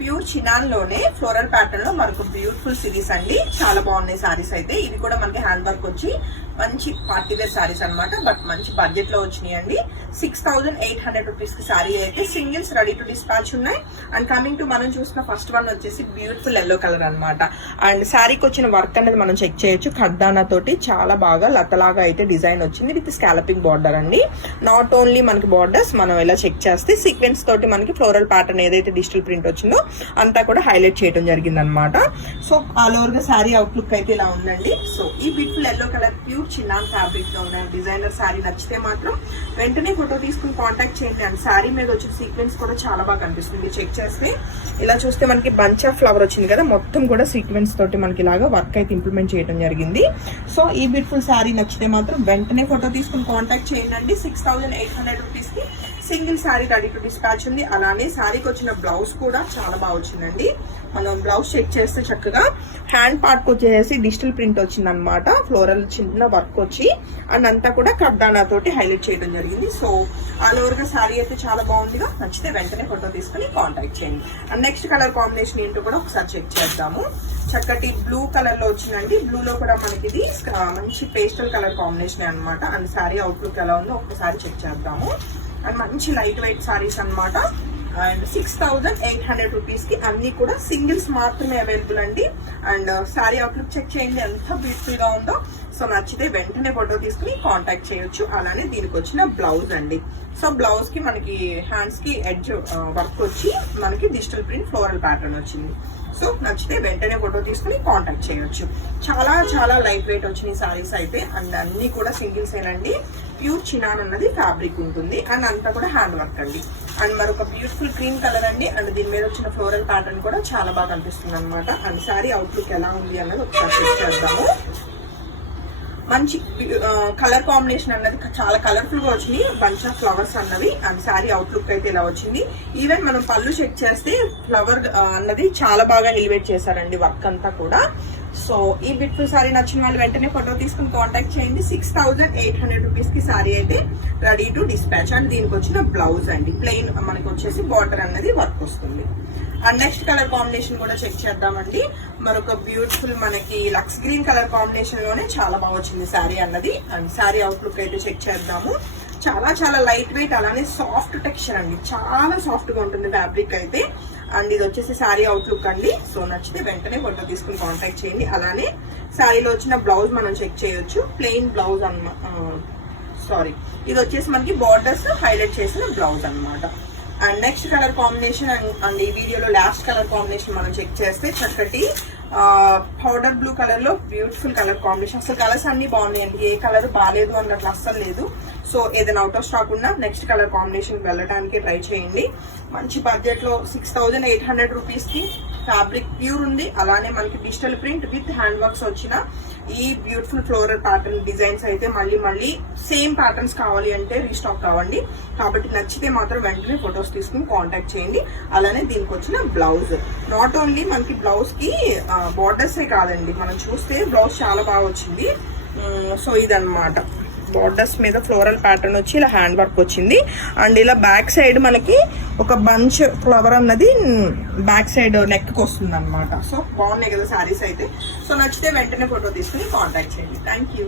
Pure chinon లోనే floral pattern లో మనకు బ్యూటిఫుల్ సిరీస్ అండి. చాలా బాగున్నాయి సారీస్ అయితే. ఇవి కూడా మనకి హ్యాండ్ వర్క్ వచ్చి మంచి పార్టీ వేర్ సారీస్ అనమాట. బట్ మంచి బడ్జెట్ లో వచ్చినాయి అండి. 6800 రూపీస్ కి సారీ అయితే సింగిల్స్ రెడీ టు డిస్పాచ్ ఉన్నాయి. అండ్ కమింగ్ టు మనం చూసిన ఫస్ట్ వన్ వచ్చేసి బ్యూటిఫుల్ ఎల్లో కలర్ అనమాట. అండ్ శారీకి వచ్చిన వర్క్ అనేది మనం చెక్ చేయొచ్చు. ఖర్దానా తోటి చాలా బాగా లతలాగా అయితే డిజైన్ వచ్చింది విత్ స్కాలపింగ్ బార్డర్ అండి. నాట్ ఓన్లీ మనకి బార్డర్స్ మనం ఇలా చెక్ చేస్తే సీక్వెన్స్ తోటి మనకి ఫ్లోరల్ ప్యాటర్న్ ఏదైతే డిజిటల్ ప్రింట్ వచ్చిందో అంతా కూడా హైలైట్ చేయడం జరిగింది అనమాట. సో ఆల్ ఓవర్ గా శారీ అవుట్లుక్ అయితే ఇలా ఉందండి. సో ఈ beautiful yellow colour pure chinon fabric లో ఉన్న డిజైనర్ శారీ నచ్చితే మాత్రం వెంటనే ఫోటో తీసుకుని కాంటాక్ట్ చేయండి. అండ్ శారీ మీద వచ్చిన సీక్వెన్స్ కూడా చాలా బాగా కనిపిస్తుంది. చెక్ చేస్తే ఇలా చూస్తే మనకి బంచ్ ఆఫ్ ఫ్లవర్ వచ్చింది కదా, మొత్తం కూడా సీక్వెన్స్ తోటి మనకి ఇలాగా వర్క్ అయితే ఇంప్లిమెంట్ చేయడం జరిగింది. సో ఈ బ్యూటిఫుల్ శారీ నచ్చితే మాత్రం వెంటనే ఫోటో తీసుకుని కాంటాక్ట్ చేయండి. 6800 రూపీస్ కి single sari ready to dispatch ఉంది. అలానే శారీకి వచ్చిన బ్లౌజ్ కూడా చాలా బాగా వచ్చిందండి. మనం బ్లౌజ్ చెక్ చేస్తే చక్కగా హ్యాండ్ పార్ట్ వచ్చేసి డిజిటల్ ప్రింట్ వచ్చింది అనమాట. ఫ్లోరల్ చిన్న వర్క్ వచ్చి అండ్ అంతా కూడా కర్దానా తోటి హైలైట్ చేయడం జరిగింది. సో ఆల్ ఓవర్ గా శారీ అయితే చాలా బాగుందిగా. నచ్చితే వెంటనే ఫోటో తీసుకుని కాంటాక్ట్ చేయండి. అండ్ నెక్స్ట్ కలర్ కాంబినేషన్ ఏంటో కూడా ఒకసారి చెక్ చేద్దాము. చక్కటి బ్లూ కలర్ లో వచ్చిందండి. బ్లూ లో కూడా మనకి ఇది మంచి పేస్టల్ కలర్ కాంబినేషన్ అనమాట. అండ్ శారీ అవుట్లుక్ ఎలా ఉందో ఒకసారి చెక్ చేద్దాము. అండ్ మంచి లైట్ వెయిట్ సారీస్ అనమాట. అండ్ 6800 రూపీస్ కి అన్ని కూడా సింగిల్స్ మాత్రమే అవైలబుల్ అండి. అండ్ శారీ అవుట్లుక్ చెక్ చేయండి ఎంత బ్యూటిఫుల్ గా ఉందో. సో నచ్చితే వెంటనే ఫోటో తీసుకుని కాంటాక్ట్ చేయొచ్చు. అలానే దీనికి వచ్చిన బ్లౌజ్ అండి. సో బ్లౌజ్ కి మనకి హ్యాండ్స్ కి ఎడ్జ్ వర్క్ వచ్చి మనకి డిజిటల్ ప్రింట్ ఫ్లోరల్ ప్యాటర్న్ వచ్చింది. సో నచ్చితే వెంటనే ఫోటో తీసుకుని కాంటాక్ట్ చేయొచ్చు. చాలా చాలా లైట్ వెయిట్ వచ్చినాయి సారీస్ అయితే. అండ్ అన్ని కూడా సింగిల్స్ ఏనండి. ప్యూర్ చినాన్ అన్నది ఫ్యాబ్రిక్ ఉంటుంది. అండ్ అంతా కూడా హ్యాండ్ వర్క్ అండి. అండ్ మరొక బ్యూటిఫుల్ క్రీమ్ కలర్ అండి. అండ్ దీని మీద వచ్చిన ఫ్లోరల్ ప్యాటర్న్ కూడా చాలా బాగా కనిపిస్తుంది అనమాట. అండ్ శారీ అవుట్లుక్ ఎలా ఉంది అన్నది ఒకసారి చెక్ చేద్దాము. మంచి కలర్ కాంబినేషన్ అన్నది చాలా కలర్ఫుల్ గా వచ్చింది. బంచ్ ఆఫ్ ఫ్లవర్స్ అన్నవి. అండ్ శారీ అవుట్లుక్ అయితే ఇలా వచ్చింది. ఈవెన్ మనం పళ్ళు చెక్ చేస్తే ఫ్లవర్ అన్నది చాలా బాగా ఎలివేట్ చేశారండి వర్క్ అంతా కూడా. సో ఈ బ్యూటిఫుల్ సారీ నచ్చిన వాళ్ళు వెంటనే ఫోటో తీసుకుని కాంటాక్ట్ చేయండి. 6800 రూపీస్ కి సారీ అయితే రెడీ టు డిస్పాచ్. అండ్ దీనికి వచ్చిన బ్లౌజ్ అండి ప్లెయిన్ మనకి వచ్చేసి బార్డర్ అన్నది వర్క్ వస్తుంది. అండ్ నెక్స్ట్ కలర్ కాంబినేషన్ కూడా చెక్ చేద్దామండి. మరొక బ్యూటిఫుల్ మనకి లక్స్ గ్రీన్ కలర్ కాంబినేషన్ లోనే చాలా బాగా వచ్చింది శారీ అన్నది. అండ్ శారీ అవుట్లుక్ అయితే చెక్ చేద్దాము. చాలా చాలా లైట్ వెయిట్ అలానే సాఫ్ట్ టెక్స్చర్ అండి. చాలా సాఫ్ట్ గా ఉంటుంది ఫ్యాబ్రిక్ అయితే. అండ్ ఇది వచ్చేసి శారీ అవుట్లుక్ అండి. సో నచ్చితే వెంటనే ఫోటో తీసుకుని కాంటాక్ట్ చేయండి. అలానే శారీలో వచ్చిన బ్లౌజ్ మనం చెక్ చేయొచ్చు. ప్లెయిన్ బ్లౌజ్ అన్నమాట. ఇది వచ్చేసి మనకి బార్డర్స్ హైలైట్ చేసిన బ్లౌజ్ అనమాట. And next colour combination and ఈ వీడియోలో లాస్ట్ కలర్ కాంబినేషన్ మనం చెక్ చేస్తే చక్కటి పౌడర్ బ్లూ కలర్ లో బ్యూటిఫుల్ కలర్ కాంబినేషన్. అసలు కలర్స్ అన్ని బాగున్నాయండి. ఏ కలర్ బాగాలేదు అన్నట్లు అస్సలు లేదు. సో ఏదైనా అవుట్ ఆఫ్ స్టాక్ ఉన్నా నెక్స్ట్ కలర్ కాంబినేషన్ వెళ్ళడానికి ట్రై చేయండి. మంచి బడ్జెట్ లో 6800 రూపీస్ కి ఫ్యాబ్రిక్ ప్యూర్ ఉంది. అలానే మనకి digital print with hand works వచ్చిన ఈ బ్యూటిఫుల్ ఫ్లోరల్ ప్యాటర్న్ డిజైన్స్ అయితే మళ్ళీ సేమ్ ప్యాటర్న్స్ కావాలి అంటే రీస్టాక్ కావండి. కాబట్టి నచ్చితే మాత్రం వెంటనే ఫొటోస్ తీసుకుని కాంటాక్ట్ చేయండి. అలానే దీనికి వచ్చిన బ్లౌజ్ నాట్ ఓన్లీ మనకి బ్లౌజ్ కి బార్డర్సే కాదండి, మనం చూస్తే బ్లౌజ్ చాలా బాగా వచ్చింది. సో ఇదన్నమాట బార్డర్స్ మీద ఫ్లోరల్ ప్యాటర్న్ వచ్చి ఇలా హ్యాండ్ వర్క్ వచ్చింది. అండ్ ఇలా బ్యాక్ సైడ్ మనకి ఒక బంచ్ ఫ్లవర్ అన్నది బ్యాక్ సైడ్ నెక్ కి వస్తుంది అనమాట. సో బాగున్నాయి కదా శారీస్ అయితే. సో నచ్చితే వెంటనే ఫోటో తీసుకుని కాంటాక్ట్ చేయండి. Thank you.